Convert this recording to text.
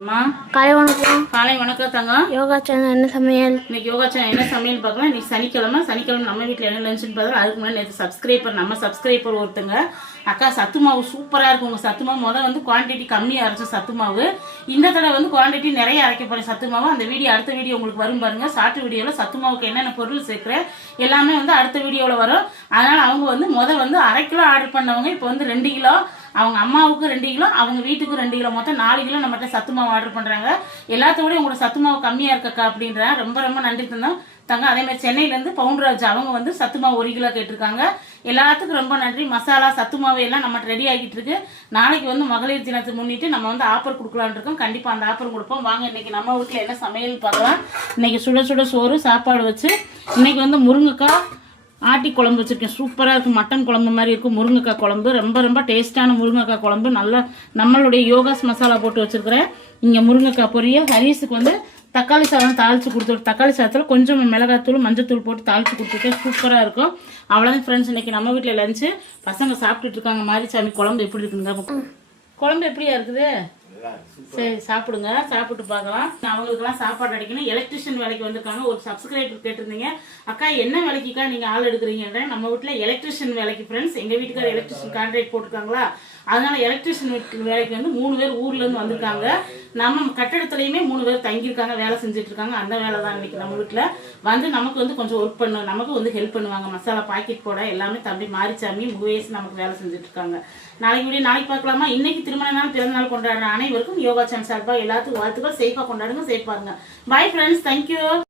காலை வணக்கம். காலை வணக்கம் தங்கம். யோகா சேனல் என்ன சமையல்? இன்னைக்கு யோகா சேனல் என்ன சமையல் பார்க்கலாம். இன்னைக்கு சனிக்கிழமை நம்ம வீட்டில் என்ன லஞ்சுன்னு பார்த்தா அதுக்கு முன்னாடி நேற்று நம்ம சப்ஸ்கிரைபர் ஒருத்தங்க அக்கா சத்து மாவு சூப்பராக இருக்கும். உங்கள் சத்து மாவு வந்து குவான்டிட்டி கம்மியாக அரைச்ச சத்து மாவு, இந்த தடவை குவான்டிட்டி நிறைய அரைக்க போகிறேன் சத்து மாவு. அந்த வீடியோ அடுத்த வீடியோ உங்களுக்கு வரும் பாருங்க. ஷார்ட் வீடியோவில் சத்து மாவுக்கு என்னென்ன பொருள் சேர்க்குறேன் எல்லாமே அடுத்த வீடியோவில் வரும். அதனால் அவங்க அரை கிலோ ஆர்டர் பண்ணவங்க இப்போ 2 கிலோ, அவங்க அம்மாவுக்கு 2 கிலோ, அவங்க வீட்டுக்கு 2 கிலோ, மொத்தம் 4 கிலோ நம்மகிட்ட சத்து மாவு ஆர்டர் பண்ணுறாங்க. எல்லாத்தோடய உங்களோட சத்து மாவு கம்மியாக இருக்கக்கா அப்படின்றேன். ரொம்ப ரொம்ப நன்றி தங்க. அதே மாதிரி சென்னையிலேருந்து பவுண்டராஜ் அவங்க சத்து மாவு 1 கிலோ கேட்டிருக்காங்க. எல்லாத்துக்கும் ரொம்ப நன்றி. மசாலா சத்து மாவு எல்லாம் நம்மகிட்ட ரெடி ஆகிட்டு இருக்கு. நாளைக்கு மகளிர் தினத்தை முன்னிட்டு நம்ம ஆஃபர் கொடுக்கலான்னு இருக்கோம். கண்டிப்பாக அந்த ஆஃபர் கொடுப்போம். வாங்க இன்னைக்கு நம்ம வீட்டில் என்ன சமையல் பார்க்கலாம். இன்னைக்கு சுட சுட சோறு சாப்பாடு வச்சு இன்னைக்கு முருங்கைக்காய் ஆட்டி குழம்பு வச்சுருக்கேன். சூப்பராக இருக்கும். மட்டன் குழம்பு மாதிரி இருக்கும். முருங்கைக்காய் குழம்பு ரொம்ப ரொம்ப டேஸ்ட்டான முருங்கைக்காய் குழம்பு. நல்லா நம்மளுடைய யோகாஸ் மசாலா போட்டு வச்சுருக்கிறேன். இங்கே முருங்கைக்காய் பொரியல். ஹரிஸுக்கு தக்காளி சாதம் தாளித்து கொடுத்துருக்கு. தக்காளி சாதத்தில் கொஞ்சம் மிளகாத்தூள் மஞ்சத்தூள் போட்டு தாளித்து கொடுத்துருக்கேன். சூப்பராக இருக்கும். அவ்வளோதான் ஃப்ரெண்ட்ஸ். இன்றைக்கி நம்ம வீட்டில் லஞ்சு. பசங்க சாப்பிட்டுட்டு இருக்காங்க. மாரிசாமி குழம்பு எப்படி இருக்குங்க? குழம்பு எப்படியா இருக்குது? சரி சாப்பிடுங்க. சாப்பிட்டு பார்க்கலாம். அவங்களுக்கெல்லாம் சாப்பாடு அடிக்கணும். எலக்ட்ரிஷியன் வேலைக்கு வந்திருக்காங்க. ஒரு சப்ஸ்கிரைபர் கேட்டிருந்தீங்க, அக்கா என்ன வேலைக்குக்கா நீங்கள் ஆள் எடுக்கிறீங்க? நம்ம வீட்டில் எலக்ட்ரிஷியன் வேலைக்கு ஃப்ரெண்ட்ஸ். எங்கள் வீட்டுக்கார எலக்ட்ரிஷியன் கான்ட்ராக்ட் போட்டிருக்காங்களா, அதனால எலக்ட்ரிஷியன் வேலைக்கு 3 பேர் ஊர்லேருந்து வந்திருக்காங்க. நம்ம கட்டடத்துலையுமே 3 பேர் தங்கியிருக்காங்க, வேலை செஞ்சுட்டு இருக்காங்க. அந்த வேலை தான் இன்னைக்கு நம்ம வீட்டில் நமக்கு கொஞ்சம் ஒர்க் பண்ணும், நமக்கு ஹெல்ப் பண்ணுவாங்க. மசாலா பாக்கெட் போட எல்லாமே தம்பி மாரிசாமி முகேஷ் நமக்கு வேலை செஞ்சுட்டு இருக்காங்க. நாளைக்கு பார்க்கலாமா? இன்னைக்கு திருமண நாள் பிறந்த நாள் கொண்டாடுற அனைவருக்கும் யோகா சேனல் சார்பாக எல்லாத்துக்கும் வாழ்த்துக்கள். சேஃபாக கொண்டாடுங்க, சேஃபாருங்க. Bye friends, thank you.